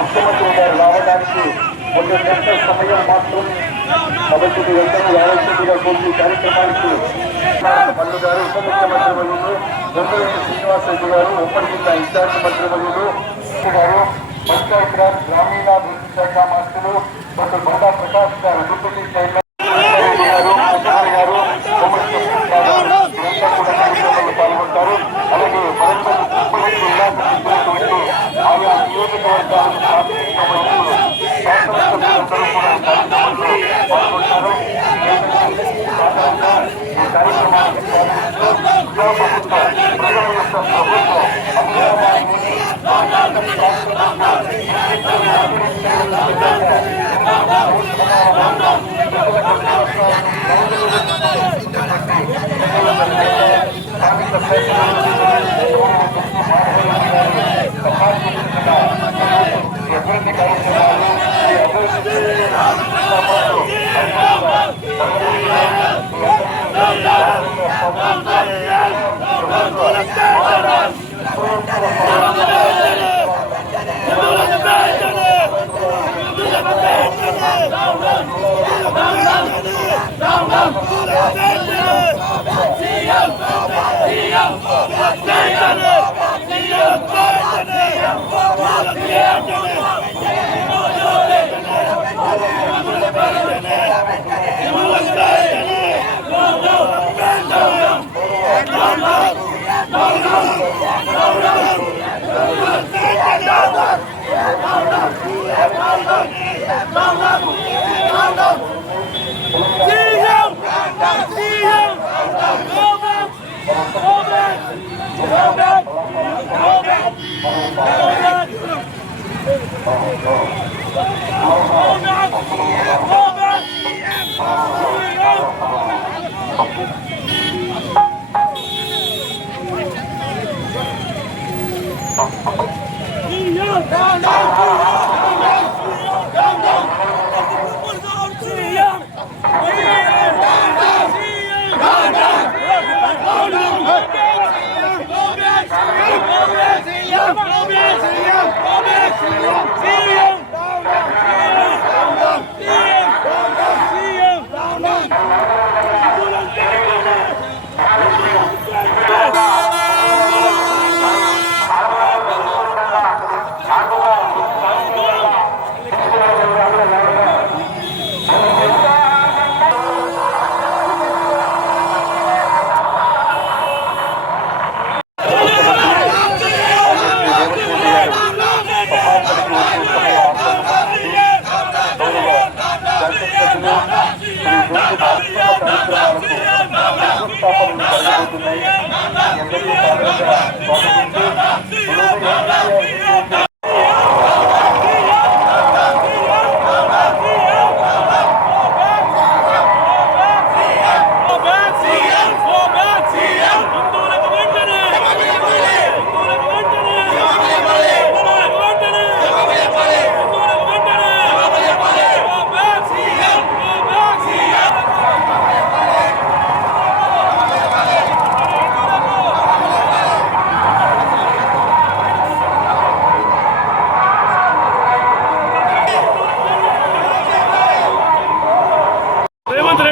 ముఖ్యమంత్రి గారు రావడానికి కొన్ని గంటల సమయం మాత్రం కాబట్టి మీరందరూ రావాల్సిందిగా కొన్ని కార్యక్రమానికి మల్లు గారు ఉప ముఖ్యమంత్రి వర్యులు, గొంతురెడ్డి శ్రీనివాసరెడ్డి గారు ఉమ్మడి జిల్లా ఇన్ఛార్జ్ మంత్రి వర్యులు గారు, పంచాయతీరాజ్ గ్రామీణాభివృద్ధి శాఖ మంత్రులు డాక్టర్ బండా ప్రకాష్ గారు, డిప్యూటీ చైర్మన్ గారు, గారు పాల్గొంటారు. అలాగే ఆయా నియోజకవర్గాలకు శాసనసభ్యులందరూ కూడా కార్యక్రమంలో పాల్గొంటారు. ఈ కార్యక్రమానికి ప్రజల యొక్క ప్రభుత్వం అభివృద్ధి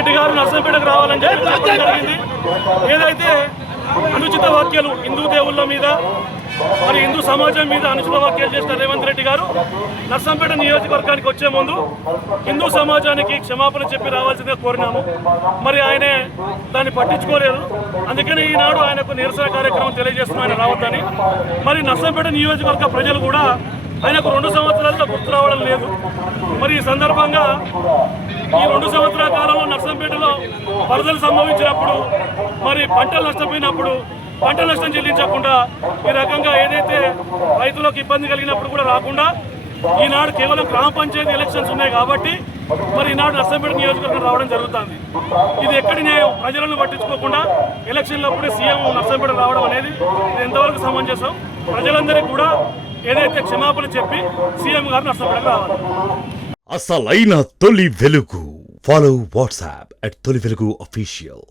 కార్యక్రమాలు నర్సంపేటకు రావాలని చెప్పి జరిగింది. ఏదైతే అనుచిత వ్యాఖ్యలు హిందూ దేవుళ్ళ మీద మరి హిందూ సమాజం మీద అనుచిత వ్యాఖ్యలు చేసిన రేవంత్ రెడ్డి గారు నర్సంపేట నియోజకవర్గానికి వచ్చే ముందు హిందూ సమాజానికి క్షమాపణ చెప్పి రావాల్సిందిగా కోరినాము. మరి ఆయనే దాన్ని పట్టించుకోలేదు. అందుకని ఈనాడు ఆయనకు నిరసన కార్యక్రమం తెలియజేస్తున్నాం ఆయన రావద్దని. మరి నర్సంపేట నియోజకవర్గ ప్రజలు కూడా ఆయనకు 2 సంవత్సరాలుగా గుర్తు రావడం లేదు. మరి ఈ సందర్భంగా ఈ 2 సంవత్సరాల కాలంలో నర్సంపేటలో వరదలు సంభవించినప్పుడు మరి పంటలు నష్టపోయినప్పుడు పంట నష్టం చెల్లించకుండా ఈ రకంగా ఏదైతే రైతులకు ఇబ్బంది కలిగినప్పుడు కూడా రాకుండా ఈనాడు కేవలం గ్రామ పంచాయతీ ఎలక్షన్స్ ఉన్నాయి కాబట్టి మరి ఈనాడు నర్సంపేట నియోజకవర్గం రావడం జరుగుతుంది. ఇది ఎక్కడి ప్రజలను పట్టించుకోకుండా ఎలక్షన్లప్పుడే సీఎం నర్సంపేట రావడం అనేది ఎంతవరకు సమంజసం? ప్రజలందరికీ కూడా ఏదైతే క్షమాపణ చెప్పి సీఎం గారు నర్సంపేటకు రావాలి. అసలైన తొలి వెలుగు. ఫాలో వాట్సాప్ @తొలి వెలుగు official.